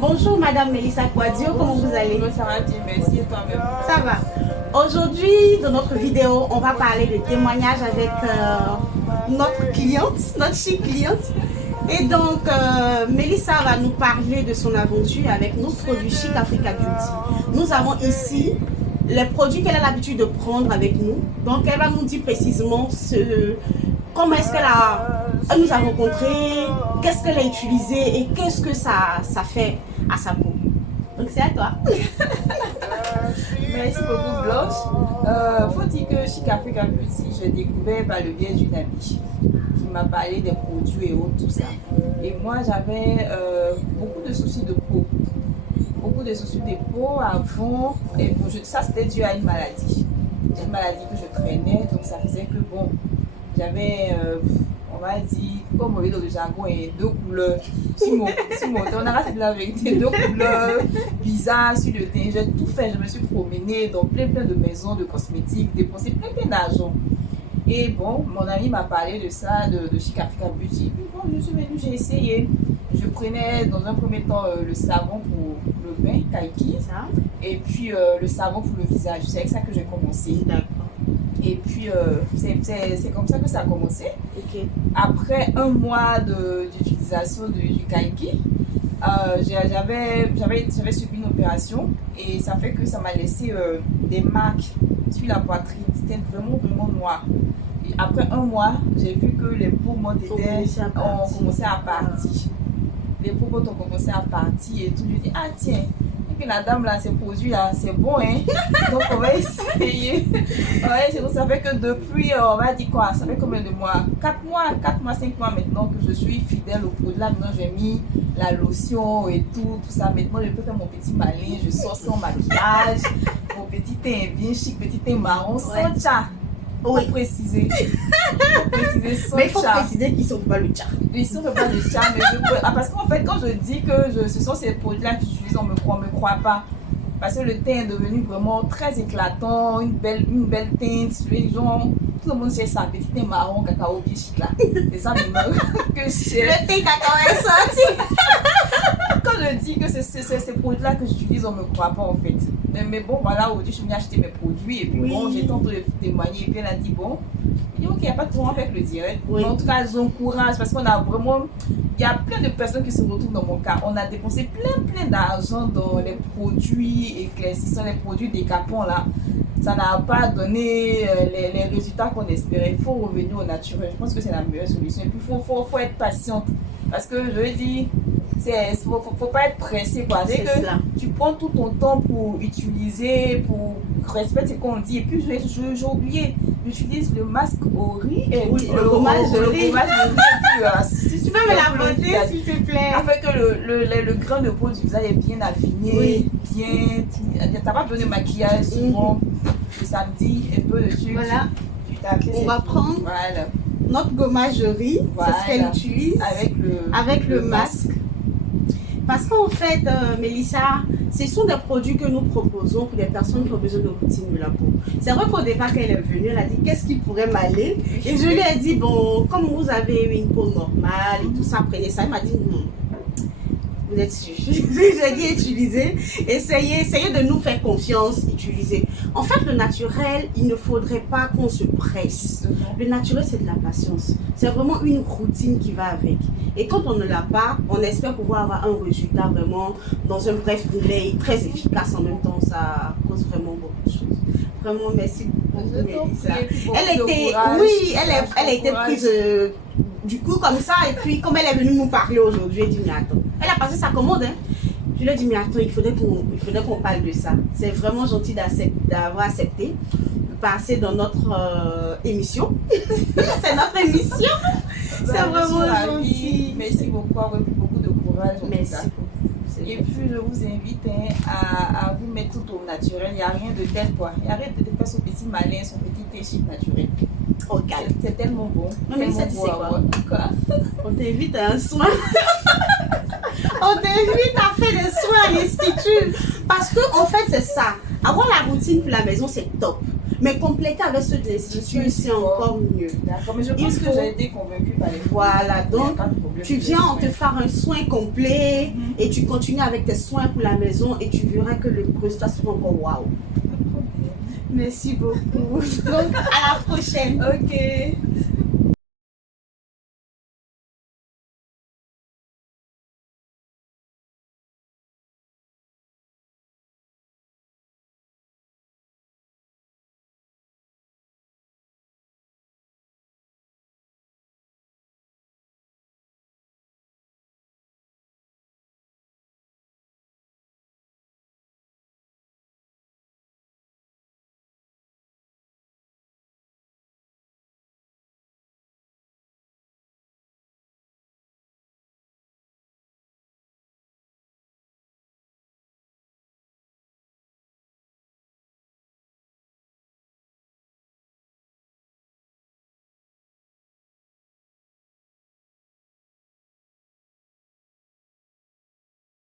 Bonjour Madame Mélissa Kouadio, comment vous allez? Ça va bien, merci et toi-même. Ça va. Aujourd'hui, dans notre vidéo, on va parler de témoignage avec notre cliente, notre chic cliente. Et donc, Mélissa va nous parler de son aventure avec nos produits Chic Africa Beauty. Nous avons ici les produits qu'elle a l'habitude de prendre avec nous. Donc, elle va nous dire précisément comment est-ce qu'elle nous a rencontrés, qu'est-ce qu'elle a utilisé et qu'est-ce que ça fait à sa peau. Donc, c'est à toi. Merci beaucoup Blanche. Faut dire que Chic Africa Beauty, j'ai découvert par le biais d'une amie qui m'a parlé des produits et autres, tout ça. Et moi, j'avais beaucoup de soucis de peau. Beaucoup de soucis de peau avant. Et bon, ça, c'était dû à une maladie. Une maladie que je traînais. Donc, ça faisait que, bon, j'avais, on va dire, comme on dit dans le jargon, et deux couleurs sur mon teint. On a raté de la vérité. Deux couleurs bizarres sur le teint. J'ai tout fait. Je me suis promenée dans plein de maisons de cosmétiques, dépensé plein d'argent. Et bon, mon ami m'a parlé de ça, de Chic Africa Beauty. Puis bon, je suis venue, j'ai essayé. Je prenais dans un premier temps le savon pour le bain, Kaiki. Et puis le savon pour le visage. C'est avec ça que j'ai commencé. D'accord. Et puis c'est comme ça que ça a commencé. Ok. Après un mois d'utilisation du Kaiki, j'avais subi une opération et ça fait que ça m'a laissé des marques sur la poitrine. C'était vraiment noir. Et après un mois, j'ai vu que les peaux ont commencé à partir. Les peaux ont commencé à partir et tout. Je dis, ah tiens, et puis la dame là, ces produits là, c'est bon hein. Donc on va essayer. Donc ça fait que depuis, on va dire quoi, ça fait combien de mois? 4 mois, 5 mois maintenant que je suis fidèle au produit là. Maintenant j'ai mis la lotion et tout ça. Maintenant je peux faire mon petit malin, je sors sans maquillage. Mon petit teint est bien chic, petit teint marron, sans chat. Oui. Pour préciser. Mais il faut préciser qu'ils ne sont pas le chat. Ils sont pas le chat, mais parce qu'en fait, quand je dis que ce sont ces produits-là que j'utilise, on me croit pas. Parce que le teint est devenu vraiment très éclatant, une belle teinte. Les gens, tout le monde sait ça, petit teint marron, cacao bien chic là. C'est ça maintenant que j'ai. Le teint cacao est sorti. Quand je dis que c'est ces produits-là que j'utilise, on ne me croit pas en fait. Mais bon, voilà, aujourd'hui, je suis venue acheter mes produits et puis Oui. bon, j'ai tenté de témoigner et puis elle a dit bon, il dit ok, il n'y a pas de problème avec le direct. Oui. Mais en tout cas, j'encourage parce qu'on a vraiment, il y a plein de personnes qui se retrouvent dans mon cas. On a dépensé plein d'argent dans les produits éclaircissants, les produits décapants là. Ça n'a pas donné les résultats qu'on espérait. Il faut revenir au naturel. Je pense que c'est la meilleure solution. Et puis, il faut être patiente. Parce que je veux dire, faut pas être pressé. Tu prends tout ton temps pour utiliser, pour respecter ce qu'on dit. Et puis, j'ai oublié. J'utilise le masque au riz. Et oui, le gommage de riz. Si tu peux me la monter, s'il te plaît. Afin que le grain de peau du visage est bien affiné. Oui. Bien. Tu n'as pas besoin de maquillage souvent. Le samedi, un peu de sucre. Voilà. On va prendre notre gommagerie, voilà. C'est ce qu'elle utilise avec le masque. Parce qu'en fait, Mélissa, ce sont des produits que nous proposons pour des personnes qui ont besoin de routine de la peau. C'est vrai qu'au départ, quand elle est venue, elle a dit qu'est-ce qui pourrait m'aller. Et je lui ai dit, bon, comme vous avez une peau normale et tout ça, prenez ça. Elle m'a dit, vous êtes sûr. J'ai dit utiliser, essayez de nous faire confiance, utiliser. En fait, le naturel, il ne faudrait pas qu'on se presse. Le naturel, c'est de la patience. C'est vraiment une routine qui va avec. Et quand on ne l'a pas, on espère pouvoir avoir un résultat vraiment dans un bref délai, très efficace en même temps. Ça cause vraiment beaucoup de choses. Vraiment, merci beaucoup, Mélissa. Elle a été prise du coup comme ça. Et puis, comme elle est venue nous parler aujourd'hui, elle dit, mais attends. Elle a passé sa commande, hein. Je lui ai dit, mais attends, il faudrait qu'on parle de ça. C'est vraiment gentil d'avoir accepté de passer dans notre émission. C'est notre émission. C'est vraiment gentil. Merci beaucoup, avec beaucoup de courage. Merci beaucoup. Et puis, je vous invite à vous mettre tout au naturel. Il n'y a rien de tel quoi. Il n'y a rien de faire son petit malin, son petit thé chic naturel. Oh, c'est tellement bon. Non, mais ça, tu sais quoi? On t'invite à un soin. On t'invite à faire des soins à l'institut. Parce que, en fait, c'est ça. Avoir la routine pour la maison, c'est top. Mais compléter avec ceux de l'Institut, c'est encore mieux. D'accord, mais je pense que j'ai été convaincue par les Voilà, donc tu viens, on te faire un soin complet et tu continues avec tes soins pour la maison et tu verras que le résultat sera encore waouh. Merci beaucoup. Donc, à la prochaine. Ok.